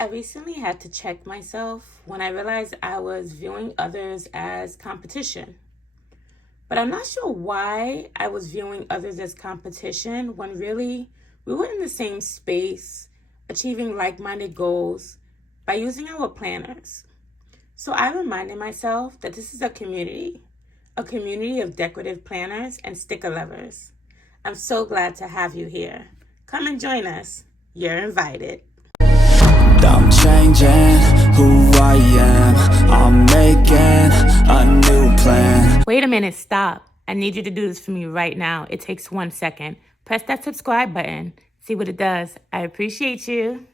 I recently had to check myself when I realized I was viewing others as competition. But I'm not sure why I was viewing others as competition when really we were in the same space, achieving like minded goals by using our planners. So I reminded myself that this is a community of decorative planners and sticker lovers. I'm so glad to have you here. Come and join us. You're invited. I'm changing who I am. I'm making a new plan. Wait a minute, stop. I need you to do this for me right now. It takes 1 second. Press that subscribe button. See what it does. I appreciate you.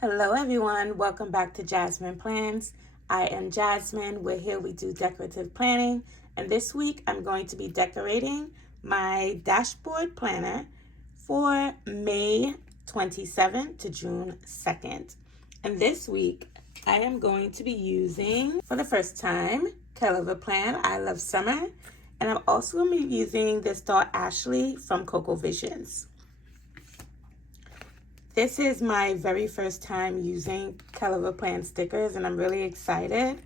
Hello, everyone. Welcome back to Jasmine Plans. I am Jasmine. We're here. We do decorative planning. And this week, I'm going to be decorating my dashboard planner for May 27th to June 2nd. And this week, I am going to be using, for the first time, Kell Plan, I Love Summer. And I'm also going to be using this doll Ashleigh from Coco Visions. This is my very first time using Kell Plan stickers, and I'm really excited.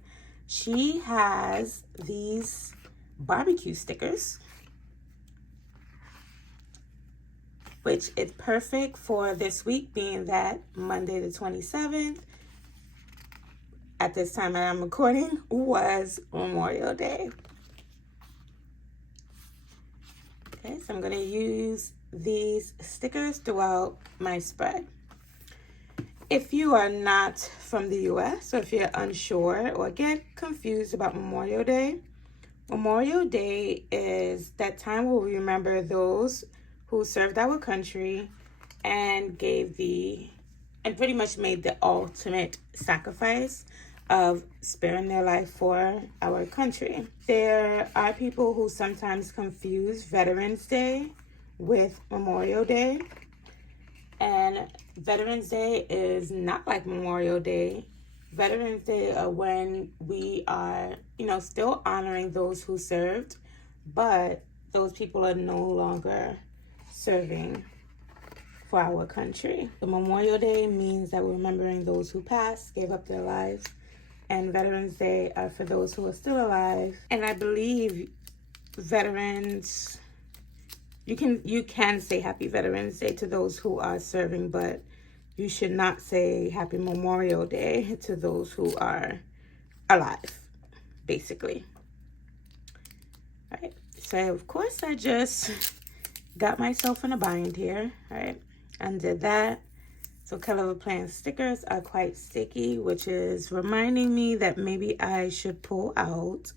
She has these barbecue stickers, which is perfect for this week, being that Monday the 27th, at this time that I'm recording, was Memorial Day. Okay, so I'm going to use these stickers throughout my spread. If you are not from the US, or if you're unsure or get confused about Memorial Day is that time where we remember those who served our country and and pretty much made the ultimate sacrifice of sparing their life for our country. There are people who sometimes confuse Veterans Day with Memorial Day. And Veterans Day is not like Memorial Day. Veterans Day are when we are, still honoring those who served, but those people are no longer serving for our country. The Memorial Day means that we're remembering those who passed, gave up their lives, and Veterans Day are for those who are still alive. And I believe veterans, you can say Happy Veterans Day to those who are serving, but you should not say Happy Memorial Day to those who are alive, basically. All right, so of course I just got myself in a bind here. All right, undid that. So Kell Plan stickers are quite sticky, which is reminding me that maybe I should pull out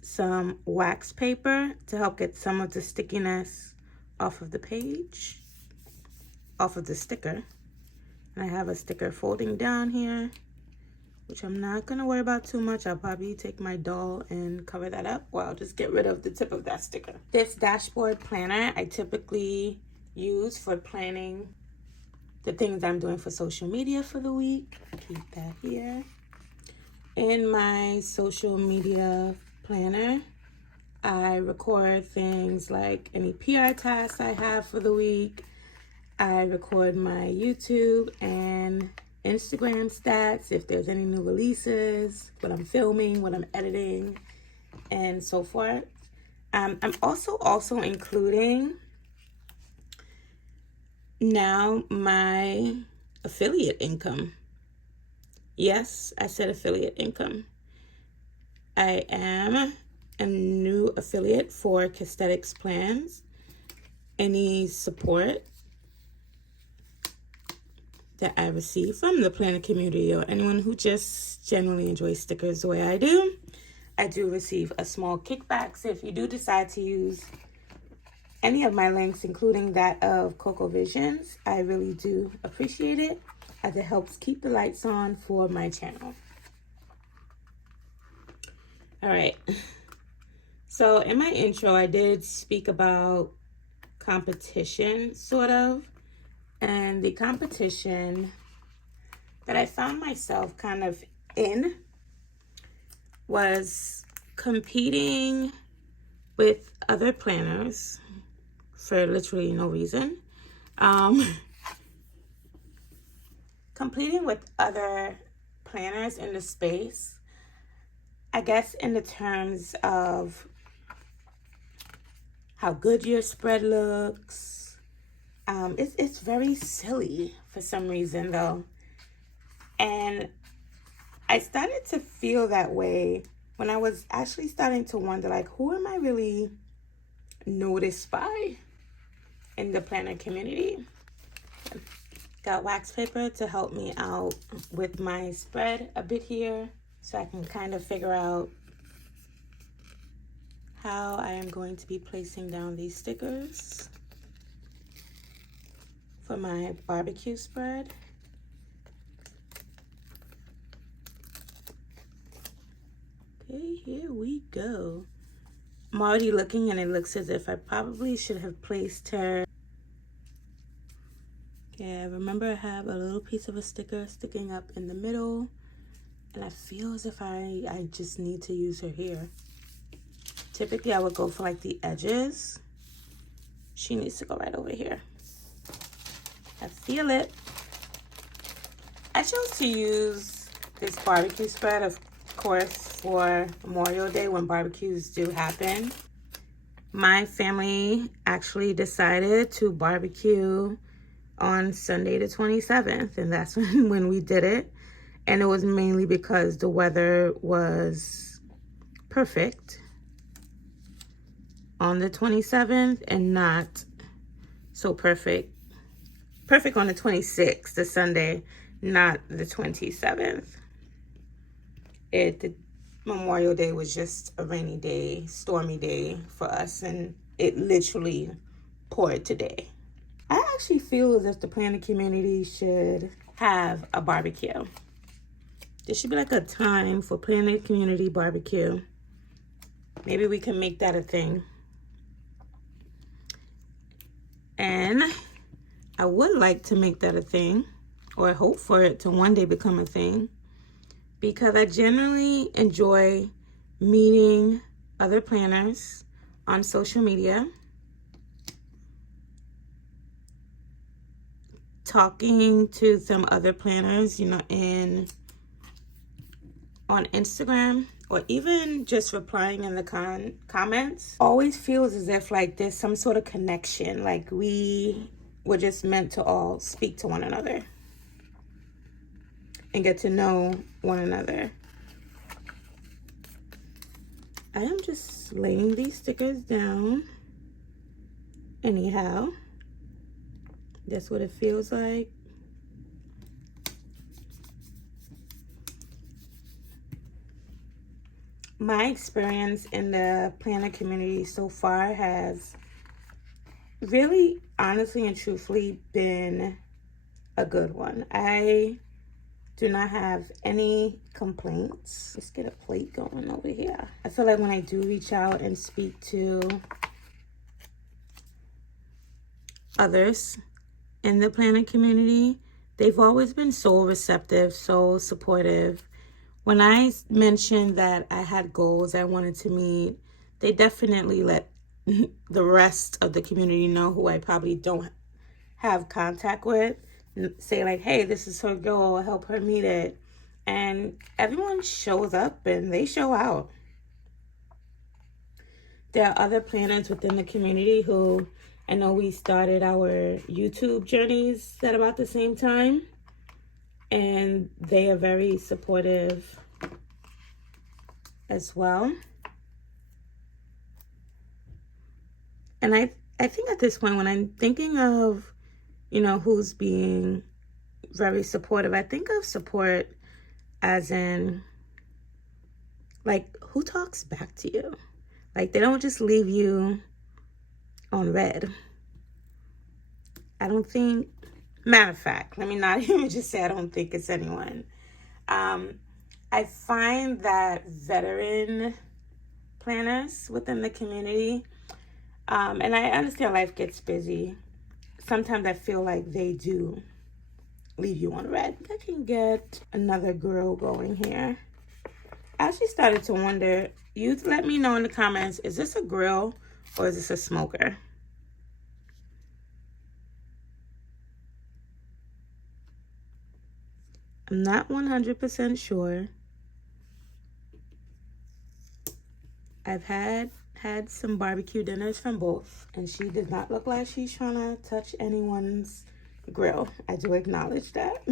some wax paper to help get some of the stickiness off of the page, off of the sticker. And I have a sticker folding down here, which I'm not going to worry about too much. I'll probably take my doll and cover that up, or I'll just get rid of the tip of that sticker. This dashboard planner I typically use for planning the things I'm doing for social media for the week. Keep that here. In my social media planner, I record things like any PR tasks I have for the week. I record my YouTube and Instagram stats, if there's any new releases, what I'm filming, what I'm editing, and so forth. I'm also including now my affiliate income. Yes, I said affiliate income. I am a new affiliate for Cosmetics Plans. Any support that I receive from the planner community or anyone who just generally enjoys stickers the way I do receive a small kickback. So if you do decide to use any of my links, including that of Coco Visions, I really do appreciate it, as it helps keep the lights on for my channel. All right. So in my intro, I did speak about competition, sort of. And the competition that I found myself kind of in was competing with other planners for literally no reason. completing with other planners in the space, I guess in the terms of how good your spread looks. It's very silly for some reason though. And I started to feel that way when I was actually starting to wonder, like, who am I really noticed by in the planner community? Got wax paper to help me out with my spread a bit here so I can kind of figure out how I am going to be placing down these stickers for my barbecue spread. Okay, here we go. I'm already looking and it looks as if I probably should have placed her. Yeah, remember I have a little piece of a sticker sticking up in the middle, and I feel as if I just need to use her here. Typically I would go for like the edges. She needs to go right over here. I feel it. I chose to use this barbecue spread, of course, for Memorial Day when barbecues do happen. My family actually decided to barbecue on Sunday the 27th, and that's when we did it. And it was mainly because the weather was perfect on the 27th and not so perfect on the 26th, the Sunday, not the 27th. The Memorial Day was just a rainy day, stormy day for us, and it literally poured today. I actually feel as if the planner community should have a barbecue. There should be like a time for planner community barbecue. Maybe we can make that a thing. And I would like to make that a thing, or hope for it to one day become a thing, because I generally enjoy meeting other planners on social media, talking to some other planners, on Instagram, or even just replying in the comments. Always feels as if like there's some sort of connection, like we were just meant to all speak to one another and get to know one another. I am just laying these stickers down anyhow. That's what it feels like. My experience in the planner community so far has really, honestly and truthfully, been a good one. I do not have any complaints. Let's get a plate going over here. I feel like when I do reach out and speak to others in the planner community, they've always been so receptive, so supportive. When I mentioned that I had goals I wanted to meet, they definitely let the rest of the community know, who I probably don't have contact with, say like, hey, this is her goal, help her meet it. And everyone shows up and they show out. There are other planners within the community who, I know we started our YouTube journeys at about the same time, and they are very supportive as well. And I think at this point, when I'm thinking of, who's being very supportive, I think of support as in, like, who talks back to you? Like, they don't just leave you on red. I don't think, matter of fact, let me not even just say I don't think it's anyone. I find that veteran planners within the community, and I understand life gets busy, sometimes I feel like they do leave you on red. I can get another grill going here. I actually started to wonder, you let me know in the comments, is this a grill or is this a smoker? I'm not 100% sure. I've had some barbecue dinners from both, and she does not look like she's trying to touch anyone's grill. I do acknowledge that,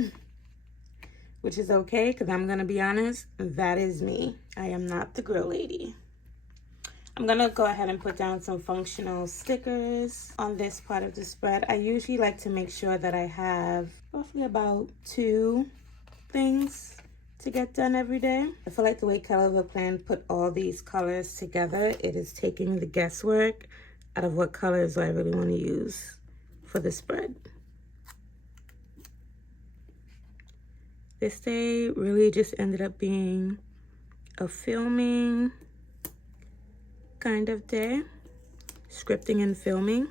which is okay, because I'm gonna be honest, that is me. I am not the grill lady. I'm gonna go ahead and put down some functional stickers on this part of the spread. I usually like to make sure that I have roughly about 2 things to get done every day. I feel like the way Kell put all these colors together, it is taking the guesswork out of what colors I really want to use for the spread. This day really just ended up being a filming kind of day, scripting and filming.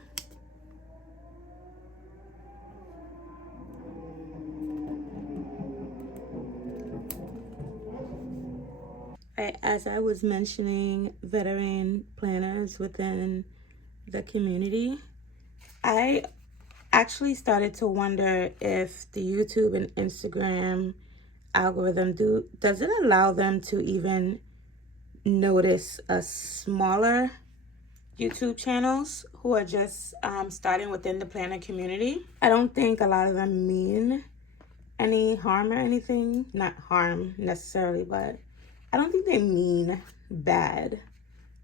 As I was mentioning veteran planners within the community, I actually started to wonder if the YouTube and Instagram algorithm does it allow them to even notice a smaller YouTube channels who are just starting within the planner community. I don't think a lot of them mean any harm or anything. Not harm necessarily, but I don't think they mean bad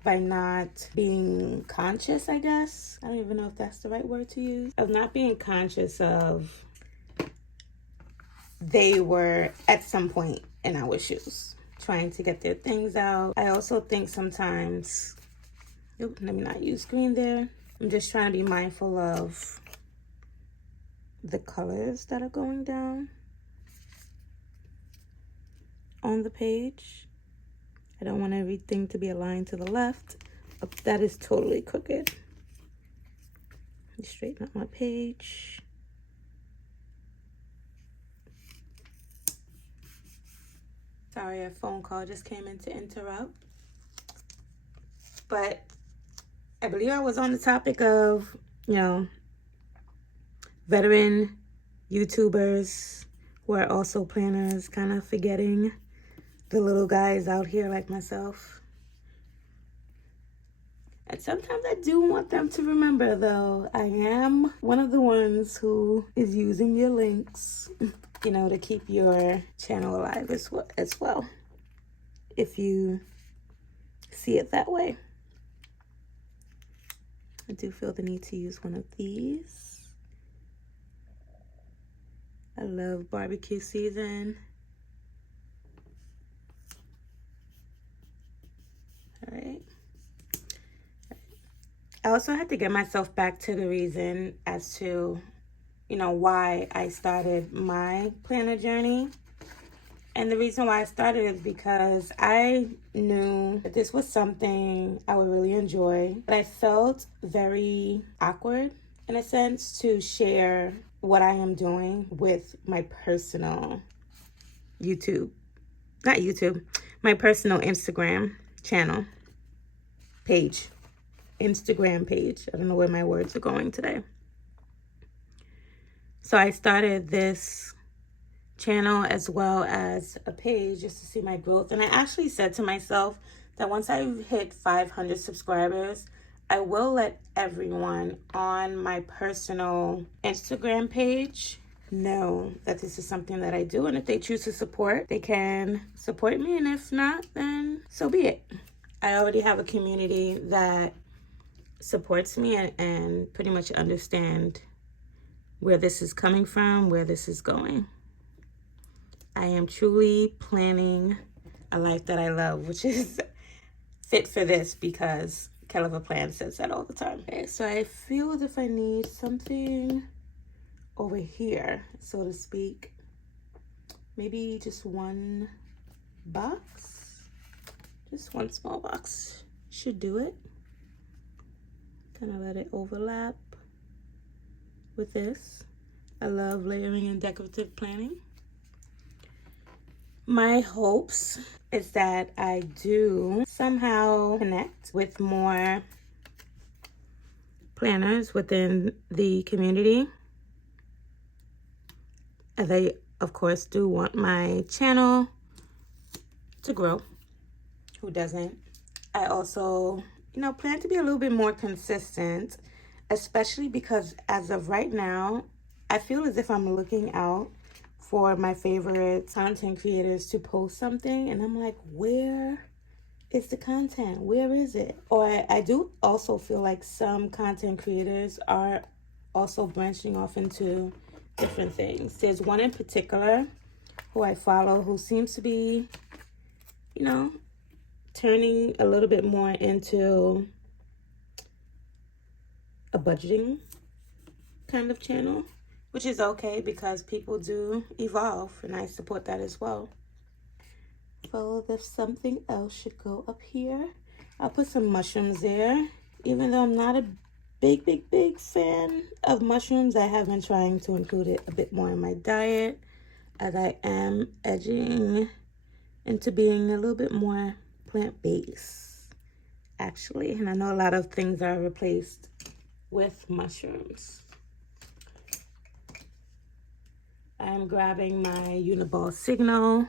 by not being conscious, I guess. I don't even know if that's the right word to use. Of not being conscious of they were at some point in our shoes, trying to get their things out. I also think sometimes, let me not use green there. I'm just trying to be mindful of the colors that are going down on the page. I don't want everything to be aligned to the left. That is totally crooked. Let me straighten up my page. Sorry, a phone call just came in to interrupt. But I believe I was on the topic of, veteran YouTubers who are also planners, kind of forgetting the little guys out here like myself. And sometimes I do want them to remember, though, I am one of the ones who is using your links, to keep your channel alive as well, if you see it that way. I do feel the need to use one of these. I love barbecue season. All right. I also had to get myself back to the reason as to, why I started my planner journey. And the reason why I started is because I knew that this was something I would really enjoy. But I felt very awkward, in a sense, to share what I am doing with my personal my personal Instagram channel page. Instagram page. I don't know where my words are going today. So I started this channel as well as a page just to see my growth. And I actually said to myself that once I hit 500 subscribers, I will let everyone on my personal Instagram page know that this is something that I do. And if they choose to support, they can support me. And if not, then so be it. I already have a community that supports me and pretty much understand where this is coming from, where this is going. I am truly planning a life that I love, which is fit for this because Kell Plan says that all the time. Okay, so I feel as if I need something over here, so to speak. Maybe just one box. Just one small box should do it. Kind of let it overlap with this. I love layering and decorative planning. My hopes is that I do somehow connect with more planners within the community. As I of course, do want my channel to grow. Who doesn't? I also, plan to be a little bit more consistent, especially because as of right now, I feel as if I'm looking out for my favorite content creators to post something, and I'm like, where is the content? Where is it? Or I do also feel like some content creators are also branching off into different things. There's one in particular who I follow who seems to be, turning a little bit more into a budgeting kind of channel, which is okay because people do evolve, and I support that as well. So if something else should go up here, I'll put some mushrooms there. Even though I'm not a big fan of mushrooms, I have been trying to include it a bit more in my diet, as I am edging into being a little bit more plant-based, actually. And I know a lot of things are replaced with mushrooms. I'm grabbing my Uniball Signal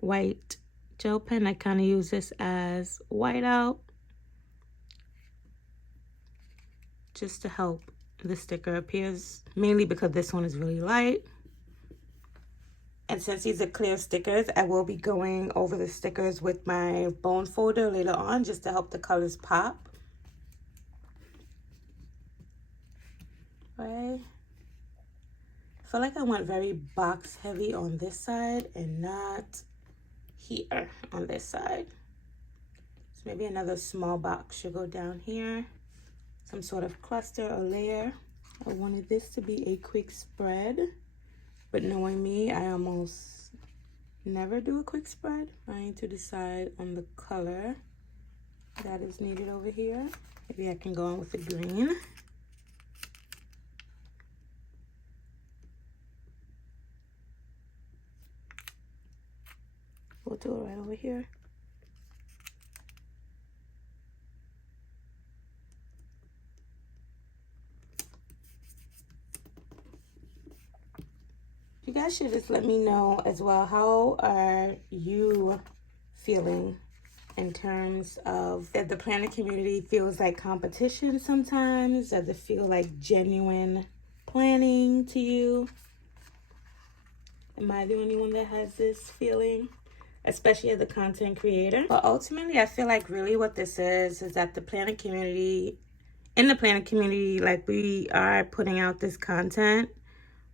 white gel pen. I kind of use this as whiteout just to help the sticker appears, mainly because this one is really light. And since these are clear stickers, I will be going over the stickers with my bone folder later on just to help the colors pop. Right? I feel like I went very box heavy on this side and not here on this side. So maybe another small box should go down here. Some sort of cluster or layer. I wanted this to be a quick spread, but knowing me, I almost never do a quick spread. Trying to decide on the color that is needed over here. Maybe I can go in with the green. We'll do it right over here. You guys should just let me know as well, how are you feeling in terms of that the planner community feels like competition sometimes? Does it feel like genuine planning to you? Am I the only one that has this feeling? Especially as a content creator. But ultimately, I feel like really what this is that the planner community, in the planner community, like we are putting out this content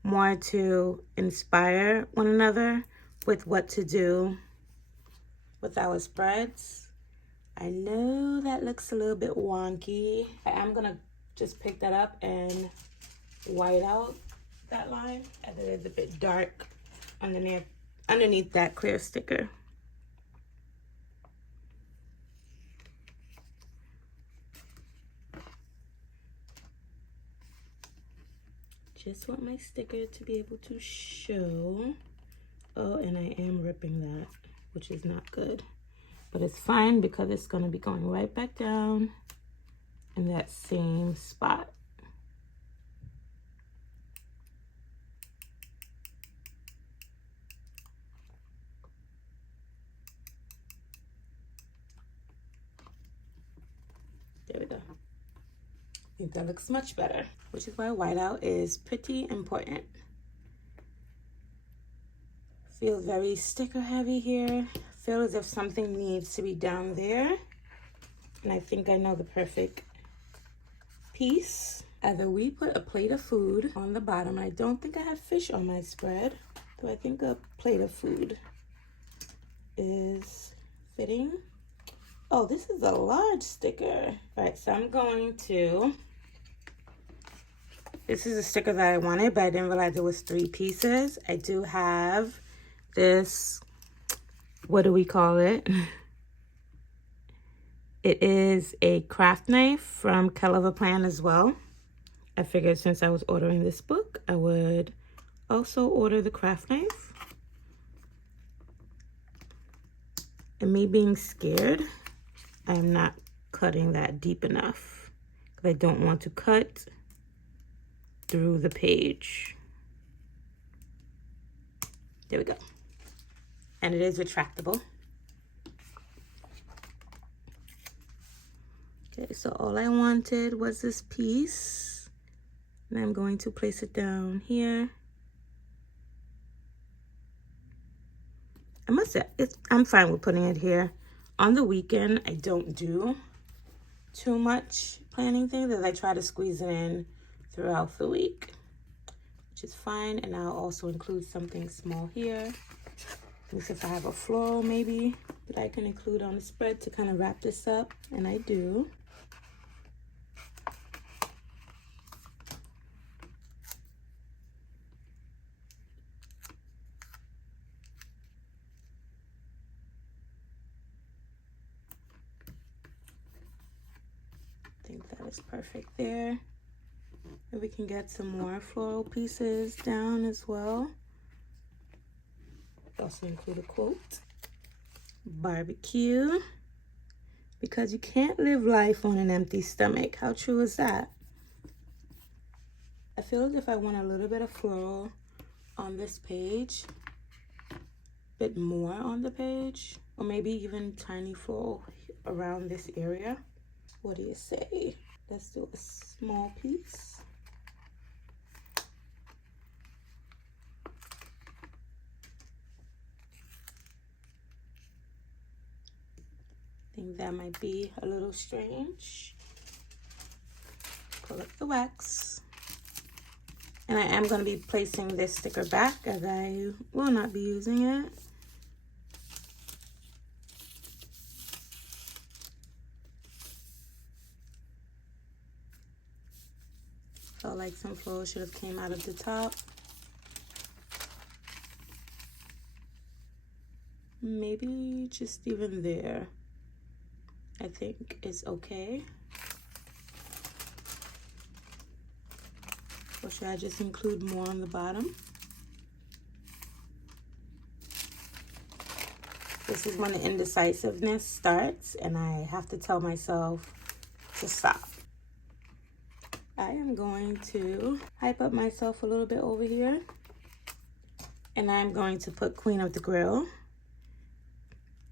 more to inspire one another with what to do with our spreads. I know that looks a little bit wonky. I am gonna just pick that up and white out that line as it is a bit dark underneath that clear sticker. Just want my sticker to be able to show. Oh, and I am ripping that, which is not good. But it's fine because it's going to be going right back down in that same spot. There we go. I think that looks much better, which is why whiteout is pretty important. Feel very sticker heavy here. Feel as if something needs to be down there. And I think I know the perfect piece. Either we put a plate of food on the bottom. I don't think I have fish on my spread, so I think a plate of food is fitting. Oh, this is a large sticker. All right, so I'm going to, this is a sticker that I wanted, but I didn't realize it was 3 pieces. I do have this, what do we call it? It is a craft knife from Kell as well. I figured since I was ordering this book, I would also order the craft knife. And me being scared, I am not cutting that deep enough because I don't want to cut through the page. There we go. And it is retractable. Okay, so all I wanted was this piece. And I'm going to place it down here. I must say, I'm fine with putting it here. On the weekend, I don't do too much planning things, as I try to squeeze it in throughout the week, which is fine. And I'll also include something small here. At least if I have a floral maybe that I can include on the spread to kind of wrap this up, and I do. I think that is perfect there. And we can get some more floral pieces down as well. Also include a quote. Barbecue. Because you can't live life on an empty stomach. How true is that? I feel as if I want a little bit of floral on this page. A bit more on the page. Or maybe even tiny floral around this area. What do you say? Let's do a small piece. I think that might be a little strange. Pull up the wax. And I am going to be placing this sticker back, as I will not be using it. Felt like some floral should have came out of the top. Maybe just even there, I think is okay. Or should I just include more on the bottom? This is when the indecisiveness starts and I have to tell myself to stop. I am going to hype up myself a little bit over here. And I'm going to put Queen of the Grill.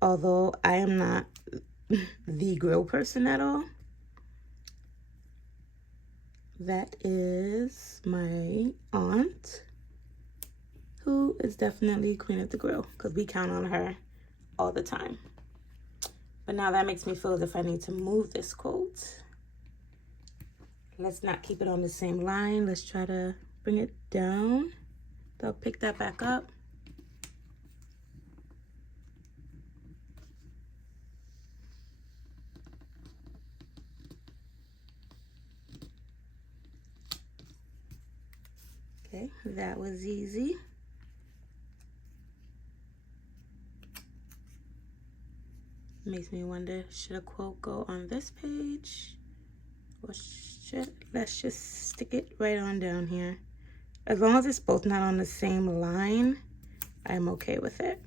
Although I am not the grill person at all. That is my aunt, who is definitely Queen of the Grill, because we count on her all the time. But now that makes me feel as if I need to move this quote. Let's not keep it on the same line. Let's try to bring it down. I'll pick that back up. Okay, that was easy. Makes me wonder, should a quote go on this page? Or let's just stick it right on down here. As long as it's both not on the same line, I'm okay with it.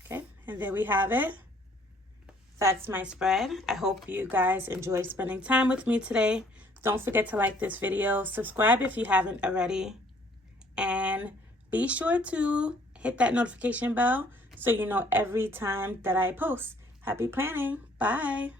Okay, and there we have it. That's my spread. I hope you guys enjoyed spending time with me today. Don't forget to like this video, subscribe if you haven't already, and be sure to hit that notification bell so you know every time that I post. Happy planning. Bye.